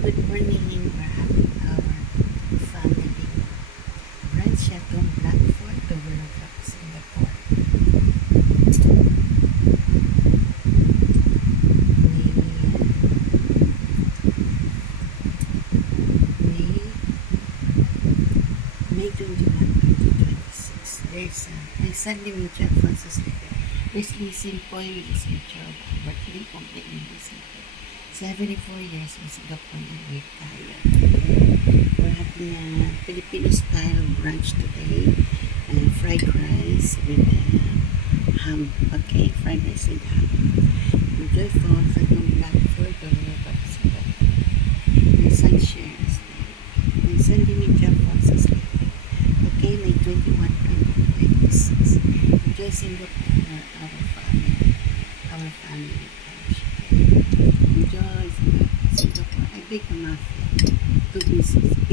good morning. We're having our family brunch at home Blackford, Overlook, Singapore. May 21, 2026. There's my son ni Jeff Francis. There's Lizzie Poy, Lizzie Job, birthday complete ni Lizzie Poy. 74 years in Singapore and retired. We're having a Filipino style brunch today. Fried rice with ham. Okay, fried rice with ham. Enjoy for yung Blackford or Singapore. My son shares. My son Dimitri Francis. Okay, May 21, 2026. Enjoy Singapore, our family. Our family. Enjoy Singapore. I bake a muffin. 2 pieces.